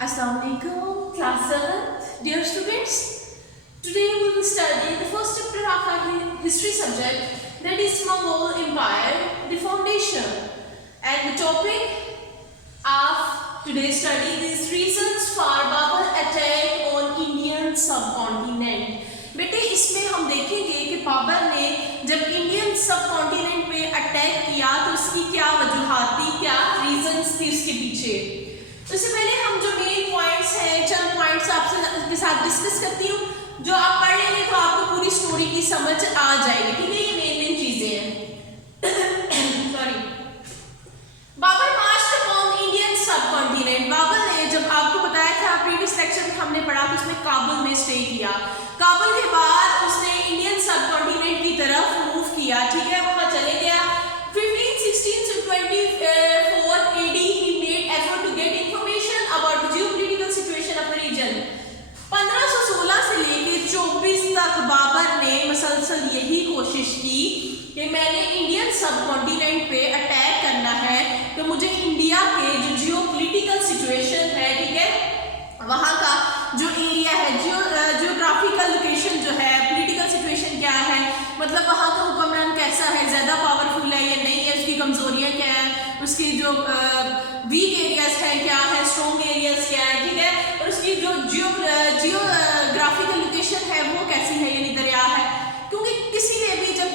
Assalamualaikum, class 7th, dear students. Today we will study the first chapter of our history subject, that is Mongol Empire, the foundation. And the topic of today's study is reasons for Babur attack on Indian subcontinent. बेटे इसमें हम देखेंगे कि बाबर ने जब Indian सब continent पे attack किया तो उसकी क्या वजूहात थी, क्या रीजंस थी उसके पीछे। तो इससे पहले हम जो मेन पॉइंट्स हैं, चंद पॉइंट्स आपसे के साथ डिस्कस करती हूँ, जो आप पढ़ लेंगे तो आपको पूरी स्टोरी की समझ आ जाएगी। ठीक है, ये मेन चीजें हैं। सॉरी, बाबर मार्च अपॉन इंडियन सब कॉन्टिनेंट। बाबर ने, जब आपको बताया था प्रीवियस लेक्चर में हमने पढ़ा कि उसने काबुल में स्टे किया। काबुल के बाद उसने इंडियन सब कॉन्टिनेंट की तरफ मूव किया। ठीक है, वहां चले गया। 1516 to 24 AD he made effort to get information about the geopolitical situation of the region. 1516 से लेके 24 तक बाबर ने मसलसल यही कोशिश की कि मैंने इंडियन सब कॉन्टिनेंट पे अटैक करना है, तो मुझे इंडिया के जो जियोपॉलिटिकल सिचुएशन है, ठीक है, वहाँ का जो एरिया है, जियोग्राफिकल लोकेशन जो है, पॉलिटिकल सिचुएशन क्या है, मतलब वहाँ का हुक्मरान कैसा है, ज़्यादा पावरफुल है या नहीं है, उसकी कमजोरियाँ क्या है, उसकी जो वीक एरियाज हैं क्या है, स्ट्रॉन्ग एरियाज क्या है, ठीक है, और उसकी जो जियोग्राफिकल लोकेशन है वो कैसी है, यानी दरिया है। क्योंकि किसी में भी जब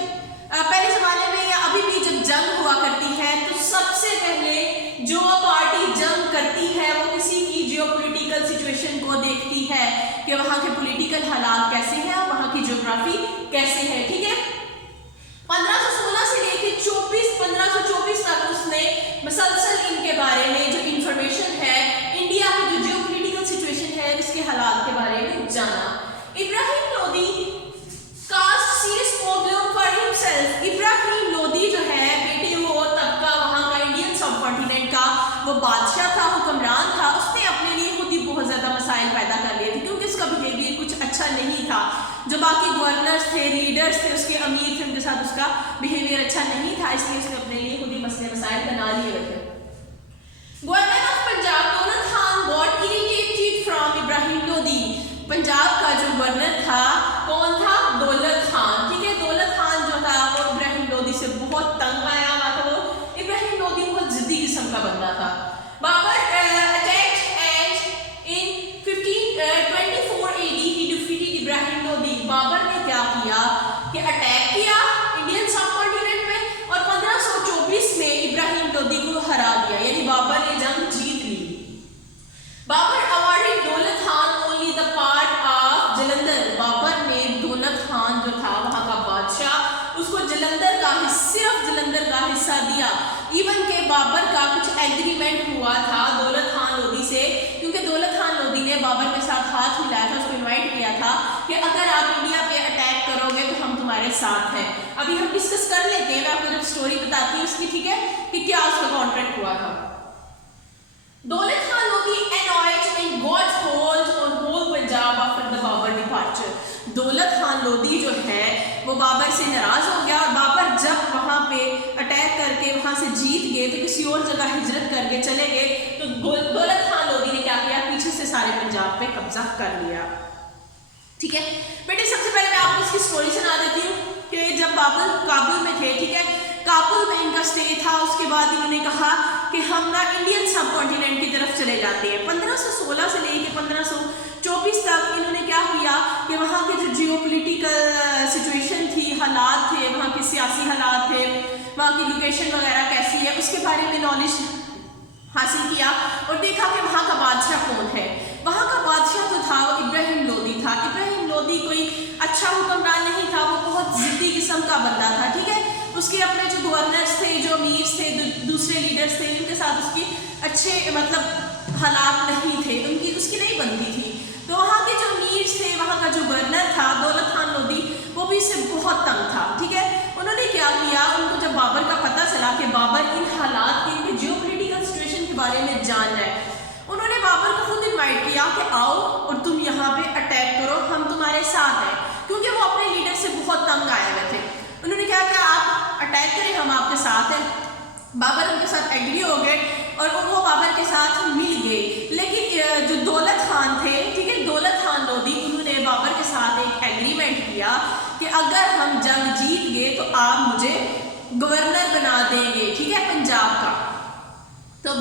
पहले ज़माने में या अभी भी जब जंग हुआ करती है तो सबसे पहले जो पार्टी जंग करती है वो किसी की जियोपॉलिटिकल सिचुएशन को देखती है कि वहाँ के पॉलिटिकल हालात कैसे हैं और वहाँ की जियोग्राफी कैसे है। ठीक है, 1516 से लेके 1524 तक उसने मसलसल इनके बारे में जो इंफॉर्मेशन है, इंडिया की जो जियोपॉलिटिकल सिचुएशन है उसके हालात के बारे में जाना। Ibrahim Lodi caused serious problem for himself. Ibrahim Lodi जो है बेटे, वो तब का वहाँ का इंडियन सब कॉन्टिनेंट का वो बादशाह था, हुक्मरान था। उसने अपने लिए खुद ही बहुत ज़्यादा मसाइल पैदा कर लिए थे क्योंकि उसका बिहेवियर कुछ अच्छा नहीं था। जो बाकी गवर्नर्स थे, लीडर्स थे, उसके अमीर थे, उनके साथ उसका बिहेवियर अच्छा नहीं था, इसलिए उसने अपने लिए खुद ही मसले मसाइल बना लिए थे। गवर्नर ऑफ पंजाब दौलत Khan got irritated from Ibrahim Lodi. Punjab का जो गवर्नर था कौन था? दौलत खान। ठीक है, दौलत खान जो था वो इब्राहिम लोदी से बहुत तंग आया हुआ था। वो इब्राहिम लोदी बहुत जिद्दी किस्म का बंदा था। Babur attacked and in 1524 AD he defeated Ibrahim Lodi. Babur ने क्या किया कि अटैक किया इंडियन सब कॉन्टिनेंट में और 1524 में इब्राहिम लोदी को हरा दिया, यानी बाबर ने जंग जीत ली। Babur awarded Daulat Khan only the part of Jalandhar. Babur ने दौलत खान जो था वहाँ का बादशाह, उसको जलंधर का सिर्फ जलंधर का हिस्सा दिया। इवन के बाबर का कुछ एग्रीमेंट हुआ था दौलत खान लोदी से, क्योंकि दौलत खान लोदी ने बाबर के साथ हाथ मिलाया था, उसको इन्वाइट किया था कि अगर आप इंडिया पे अटैक करोगे तो हम तुम्हारे साथ हैं। अभी हम डिस्कस कर लेते हैं, मैं आपको जब स्टोरी बताती हूँ उसकी, ठीक है, कि क्या उसका कॉन्ट्रैक्ट हुआ था। दौलत Khan Lodi annoyed and got hold on whole Punjab after the Babur departure. दौलत खान लोदी जो है वो बाबर से नाराज हो गया और बाबर जब वहाँ पे अटैक करके वहाँ से जीत गए तो किसी और जगह हिजरत करके चले गए, तो दौलत खान लोदी ने क्या किया, पीछे से सारे पंजाब पे कब्जा कर लिया। ठीक है बेटे, सबसे पहले मैं आपको इसकी स्टोरी सुना देती हूँ कि जब बाबर काबुल में थे, ठीक है, काबुल में इनका स्टे था, उसके बाद इन्होंने कहा कि हम ना इंडियन सब कॉन्टिनेंट की तरफ चले जाते हैं। 1516 से लेकर 1524 तक इन्होंने क्या किया कि वहाँ के जो जियोपॉलिटिकल सिचुएशन थी, हालात थे, वहाँ के सियासी हालात थे, वहाँ की लोकेशन वगैरह कैसी है, उसके बारे में नॉलेज हासिल किया और देखा कि वहाँ का बादशाह कौन है। वहाँ का बादशाह जो था वो इब्राहिम लोदी था। इब्राहिम लोदी कोई अच्छा हुक्मरान नहीं था, वो बहुत जिद्दी किस्म का बंदा था। ठीक है, उसके अपने जो गवर्नर्स थे, जो अमीर थे, दूसरे लीडर्स थे, उनके साथ उसकी अच्छे मतलब हालात नहीं थे, उसकी नहीं बनती थी। तो वहाँ के जो अमीर थे, वहाँ का जो गवर्नर था दौलत खान लोदी, वो भी इससे बहुत तंग था। ठीक है, उन्होंने क्या किया, उनको जब बाबर का पता चला कि बाबर इन हालात, इनके जियोपॉलिटिकल सिचुएशन के बारे में जान रहा है, उन्होंने बाबर को खुद इन्वाइट किया कि आओ और तुम यहाँ पे अटैक करो, हम तुम्हारे साथ हैं, क्योंकि वो अपने लीडर से बहुत तंग आए हुए थे। उन्होंने क्या किया, आप अटैक करें, हम आपके साथ हैं। बाबर उनके साथ एग्री हो गए और वो बाबर के साथ मिल गए। लेकिन जो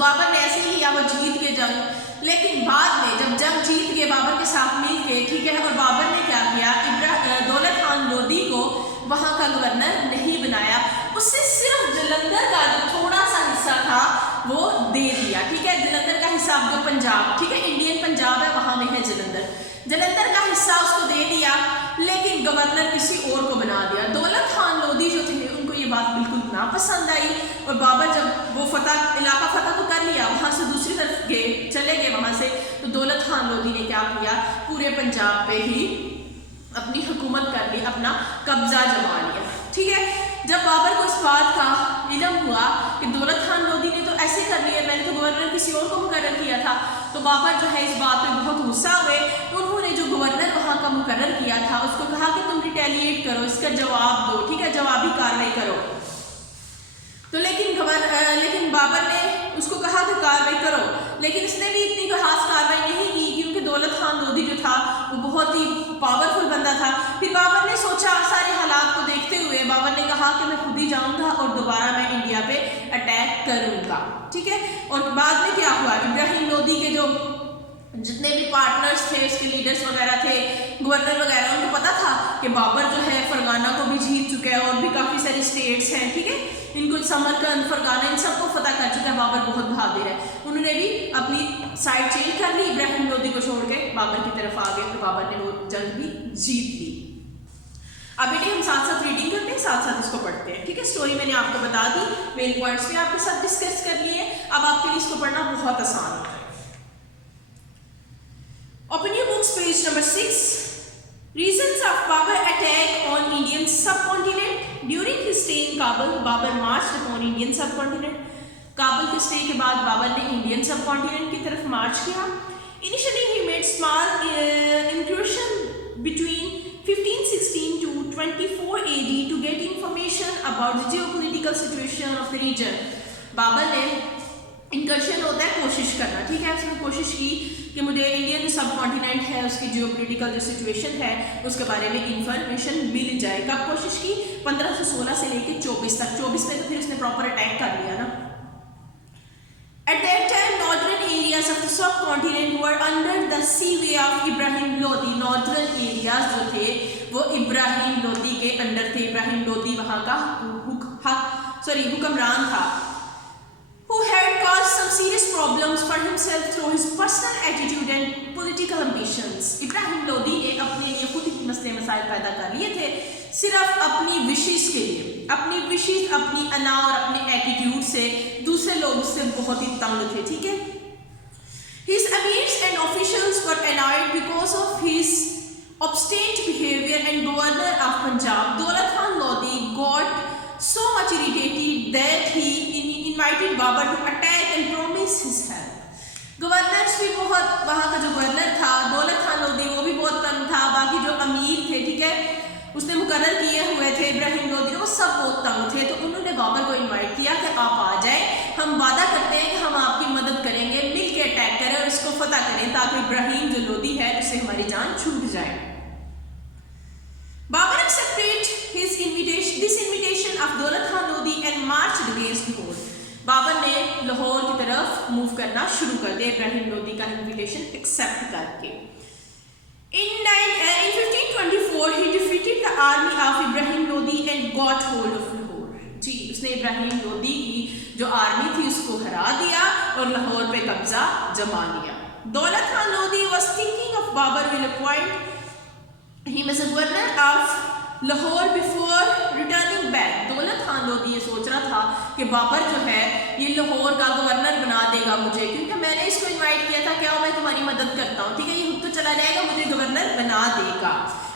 بابر نے ایسے ہی لیا، وہ جیت گئے جنگ، لیکن بعد میں جب جنگ جیت گئے بابر کے ساتھ مل کے، ٹھیک ہے، اور بابر نے کیا کیا، دولت خان لودھی کو وہاں کا گورنر نہیں بنایا، اس سے صرف جلندھر کا جو تھوڑا سا حصہ تھا وہ دے دیا، ٹھیک ہے، جلندھر کا حصہ جو پنجاب، ٹھیک ہے، انڈین پنجاب ہے وہاں میں ہے جلندھر کا حصہ اس کو دے دیا، لیکن گورنر کسی اور کو بنا دیا۔ دولت خان لودھی جو تھے ان کو یہ بات بالکل ناپسند آئی، اور بابر جب وہ علاقہ فتح تو کر لیا، وہاں سے دوسری طرف چلے گئے وہاں سے، تو دولت خان لودھی نے کیا کیا، پورے پنجاب پہ ہی اپنی حکومت کر لی، اپنا قبضہ جما لیا، ٹھیک ہے۔ جب بابر کو اس بات کا علم ہوا کہ دولت خان لودھی نے تو ایسے کر لیا، میں نے تو گورنر کسی اور کو مقرر کیا تھا، تو بابر جو ہے اس بات پہ بہت غصہ ہوئے، انہوں نے جو گورنر وہاں کا مقرر کیا تھا اس کو کہا کہ تم ریٹیلیٹ کرو، اس کا جواب دو، ٹھیک ہے، جوابی کارروائی کرو، تو لیکن بابر نے اس کو کہا کہ کارروائی کرو، لیکن اس نے بھی اتنی خاص کارروائی نہیں کی، کیونکہ دولت خان لودھی جو تھا وہ بہت ہی پاورفل بندہ تھا۔ پھر بابر نے سوچا، سارے حالات کو دیکھتے ہوئے بابر نے کہا کہ میں خود ہی جاؤں گا اور دوبارہ میں انڈیا پہ اٹیک کروں گا، ٹھیک ہے۔ اور بعد میں کیا ہوا، ابراہیم لودھی کے جو جتنے بھی پارٹنرز تھے، اس کے لیڈرز وغیرہ تھے، گورنر وغیرہ، ان کو پتا تھا کہ بابر جو ہے فرغانہ کو بھی جیت چکا ہے، اور بھی کافی ساری اسٹیٹس ہیں، ٹھیک ہے، ان کو سمرقند، فرغانہ، ان سب کو فتح کر چکا ہے، بابر بہت بہادر ہے، انہوں نے بھی اپنی سائڈ چینج کر لی، ابراہیم لودھی کو چھوڑ کے بابر کی طرف آ گئے، تو بابر نے وہ جنگ بھی جیت لی۔ اب بیٹے ہم ساتھ ساتھ ریڈنگ کرتے ہیں، ساتھ ساتھ اس کو پڑھتے ہیں، ٹھیک ہے۔ سٹوری میں نے آپ کو بتا دی، مین پوائنٹس بھی آپ کے ساتھ ڈسکس کر لیے، اب آپ کے لیے اس کو پڑھنا بہت آسان ہوتا ہے۔ Open your books, page number 6. Reasons of Babur attack on Indian subcontinent. During his stay in Kabul, Babur marched upon Indian subcontinent. Kabul کے اسٹے کے بعد بابر نے انڈین سب کانٹیننٹ کی طرف مارچ کیا۔ Initially he made small incursion between 1516 to 24 AD to get information about the geopolitical situation of the region. Babar نے انکرشن ہوتا ہے کوشش کرنا، ٹھیک ہے، اس نے کوشش کی کہ مجھے انڈین جو سب کانٹیننٹ ہے اس کی جیو پولیٹیکل جو سچویشن ہے اس کے بارے میں انفارمیشن مل جائے۔ کب کوشش کی؟ 1516 سے لے کے 24 تک، 24 میں تو پھر اس نے پراپر اٹیک کر لیا نا۔ At that time, northern areas of the subcontinent were under the sway of Ibrahim Lodi. Northern areas جو تھے وہ ابراہیم لودھی کے انڈر تھے، ابراہیم لودھی وہاں کا حکمران تھا۔ Who had caused some serious problems for himself through his personal attitude and political ambitions. ابراہیم لودھی نے اپنے لیے خود ہی مسئلے مسائل پیدا کر لیے تھے، صرف اپنی وشز کے لیے، اپنی وشز، اپنی انا اور اپنے ایٹیٹیوڈ سے دوسرے لوگ اس سے بہت ہی تنگ تھے، ٹھیک ہے۔ His emirs and officials were annoyed because of his obstinate behavior and governor of Punjab, Daulat Khan Lodi, got so much irritated that he invited Babur to attack and promised his help. Governors بھی بہت، وہاں کا جو governor تھا دولت خان لودھی وہ بھی بہت تنگ تھا، باقی جو امیر تھے، ٹھیک ہے، اس نے مقرر کیے ہوئے تھے ابراہیم لودھی، وہ سب بہت تنگ تھے، تو انہوں نے بابر کو انوائٹ کیا کہ آپ آ جائیں، ہم وعدہ کرتے ہیں کہ ہم آپ کی مدد کریں گے، مل کے اٹیک کریں اور اس کو فتح کریں تاکہ ابراہیم جو لودھی ہے اس سے ہماری جان چھوٹ جائے۔ Babur accepted this invitation of Daulat Khan Lodi and marched against Lahore. Babar نے لاہور کی طرف موو کرنا شروع کر دیا ابراہیم لودھی کا انویٹیشن ایکسیپٹ کر کے۔ In 1524 he defeated the army of Ibrahim Lodi and got hold of Lahore. جی، اس نے ابراہیم لودھی کی جو آرمی تھی اس کو ہرا دیا اور لاہور پہ قبضہ جما لیا۔ دولت Khan Lodhi was thinking of Babur will appoint him as a governor of Lahore before returning back. دولت خان لودھی یہ سوچ رہا تھا کہ بابر جو ہے یہ لاہور کا گورنر بنا دے گا مجھے، کیونکہ میں نے اس کو انوائٹ کیا تھا کہ میں تمہاری مدد کرتا ہوں، ٹھیک ہے، یہ خود تو چلا جائے گا، مجھے گورنر بنا دے گا۔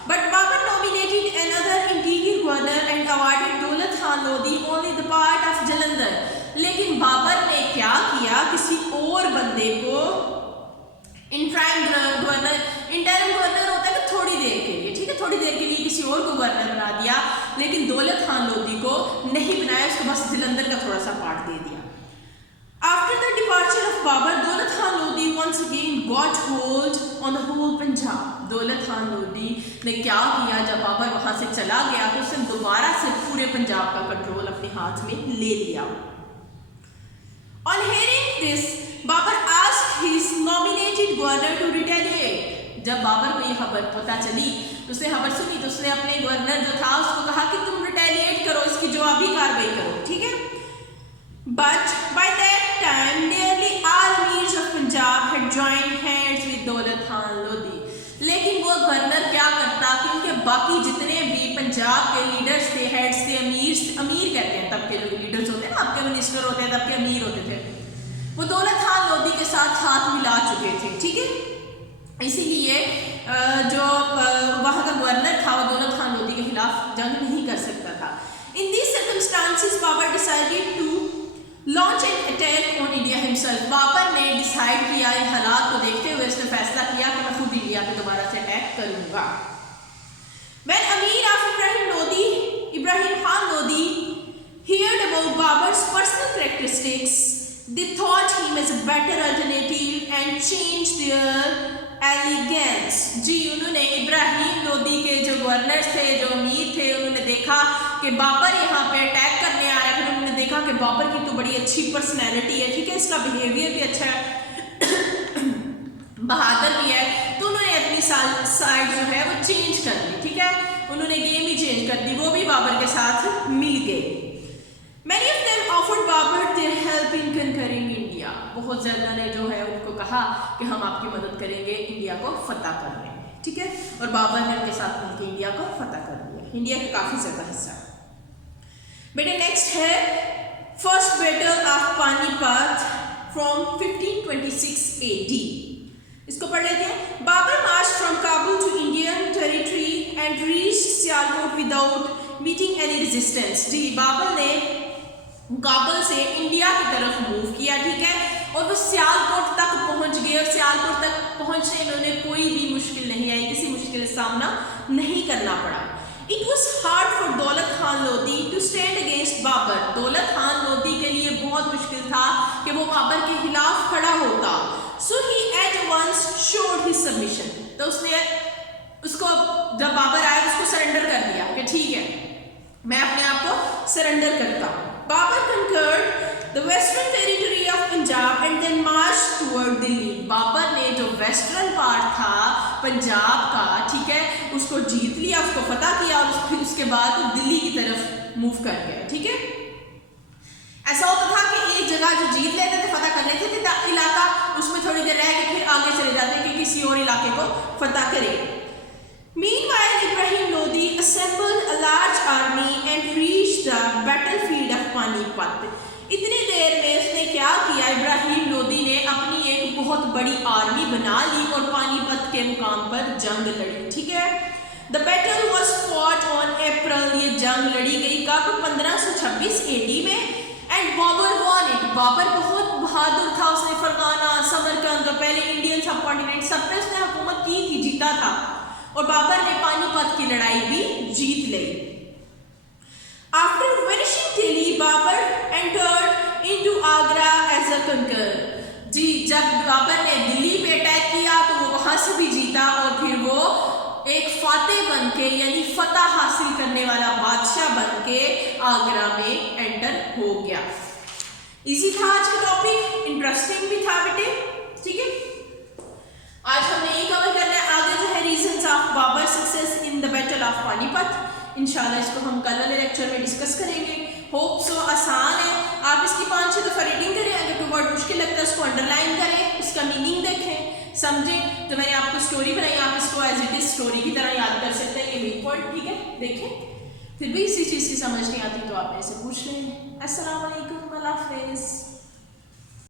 But Babur nominated another interior governor and awarded Daulat Khan Lodi only the part of Jalandhar. لیکن بابر نے کیا کیا، کسی اور بندے کو انٹرم گورنر ہوتا ہے کہ تھوڑی دیر کے لیے، ٹھیک ہے، تھوڑی دیر کے لیے کسی اور کو گورنر بنا دیا، لیکن دولت خان لودھی کو نہیں بنایا، اس کو بس جلندھر کا تھوڑا سا پارٹ دے دیا۔ After the departure of Babur, Daulat Khan Lodi once again got hold on the whole Punjab. دولت خان لودھی نے کیا کیا، جب بابر وہاں سے چلا گیا تو اس نے دوبارہ سے پورے پنجاب کا کنٹرول اپنے ہاتھ میں لے لیا۔ On hearing this, Babur asked his nominated governor to retaliate. जब बाबर को ये खबर पता चली तो उसने खबर सुनी तो उसने अपने गवर्नर जो था उसको कहा कि तुम रिटेलिएट करो, इसकी जवाबी कार्रवाई करो, ठीक है. But by that time nearly all emirs of Punjab had joined hands with Daulat Khan Lodi. लेकिन वो गवर्नर क्या करता कि उनके बाकी जितने भी पंजाब के लीडर्स थे, हेड्स थे, अमीर कहते हैं तब के जो लीडर्स होते हैं ना, आपके मिनिस्टर होते हैं तब के अमीर होते थे, वो दौलत खान लोधी के साथ हाथ मिला चुके थे, ठीक है. इसीलिए जो वहाँ का गवर्नर था वो दौलत खान लोधी के खिलाफ जंग नहीं कर सकता था. In these circumstances, Babur decided to launch an attack on India himself. Babar ने डिसाइड किया, इन हालात को देखते हुए उसने फैसला किया कि मैं खुद इंडिया पे दोबारा से अटैक करूंगा. When Amir of Ibrahim Khan Lodi heard about Babur's personal characteristics, they thought him as a better alternative and changed their allegiance. जी, उन्होंने इब्राहिम लोदी के जो गवर्नर थे, जो अमीर थे, उन्होंने देखा कि बाबर यहाँ पे अटैक करने आ रहा है. फिर उन्होंने देखा कि बाबर की तो बड़ी अच्छी पर्सनैलिटी है, ठीक है, इसका बिहेवियर भी अच्छा है, बहादुर भी है, तो उन्होंने अपनी साइड जो है वो चेंज कर दी, ठीक है, उन्होंने गेम ही चेंज कर दी, वो भी बाबर के साथ मिल गए. Many of them offered Babur their help in conquering India. बहुत ज़्यादा ने जो है उनको कहा कि हम आपकी मदद करेंगे इंडिया को फतह करने में, ठीक है, और बाबर ने उनके साथ मिलकर इंडिया को फतह कर दिया, इंडिया का काफ़ी ज़्यादा हिस्सा. बेटे नेक्स्ट है first battle of Panipat from 1526 AD. इसको पढ़ लेते हैं. Babar march from Kabul to Indian territory and reached Sialkot without meeting any resistance. जी, बाबर ने काबुल से इंडिया की तरफ मूव किया, ठीक है, और वो सियालकोट तक पहुंच गए, और सियालकोट तक पहुंचने में उन्हें कोई भी मुश्किल नहीं आई, किसी मुश्किल का सामना नहीं करना पड़ा. It was hard for Daulat Khan Lodhi to stand against Babur. Daulat Khan Lodhi के लिए बहुत मुश्किल था कि वो बाबर के खिलाफ खड़ा होता. So he at once showed his submission. तो उसने उसको जब बाबर आया उसको सरेंडर कर दिया कि ठीक है, मैं अपने आप को सरेंडर करता हूँ. Babur conquered the western territory of Punjab and then marched toward Delhi. Babar ने जो वेस्टर्न पार्ट था पंजाब का, ठीक है, उसको जीत लिया, उसको फतह किया, और फिर उसके बाद दिल्ली की तरफ मूव कर गया, ठीक है. ऐसा होता था कि एक जगह जो जीत लेते थे, फतह कर लेते थे, इलाका उसमें थोड़ी देर रह के फिर आगे चले जाते कि किसी और इलाके को फतह करें. Meanwhile, Ibrahim Lodi assembled a large army and reached the battlefield of Panipat. इतनी देर में उसने क्या किया, इब्राहिम लोदी ने अपनी एक बहुत बड़ी आर्मी बना ली और पानीपत के मुकाम पर जंग लड़ी, ठीक है. The battle was fought on April. ये जंग लड़ी गई कब? 1526 AD में. And Babur won it. Babar बहुत बहादुर था, उसने फरगाना, समरकंद और पहले इंडियन सब कॉन्टिनेंट सब पे उसने हुकूमत की थी, जीता था, और बाबर ने पानीपत की लड़ाई भी जीत ली. After vanishing Delhi, Babur entered into Agra as a conqueror. जी, जब बाबर ने दिल्ली पे अटैक किया तो वो वहां से भी जीता, और फिर वो एक फातेह बन के, यानी फतह हासिल करने वाला बादशाह बन के आगरा में एंटर हो गया. इजी था आज का टॉपिक, इंटरेस्टिंग भी था बेटे, ठीक है. आज हमने ये कवर करना है. आगे जो है reasons of Babur success in the battle of Panipat, इंशाल्लाह इसको हम कल वाले लेक्चर में डिस्कस करेंगे. होप सो आसान है, आप इसकी 5-6 दफ़ा रीडिंग करें, अगर कोई वर्ड मुश्किल लगता है उसको अंडरलाइन करें, उसका मीनिंग देखें, समझें. तो मैंने आपको स्टोरी बनाई, आप इसको एज इट इज स्टोरी की तरह याद कर सकते हैं, ये वीक पॉइंट, ठीक है, देखें. फिर भी इसी चीज़ की समझ नहीं आती तो आप ऐसे पूछ लें. अस्सलाम वालेकुम, अल्लाह हाफ़िज़.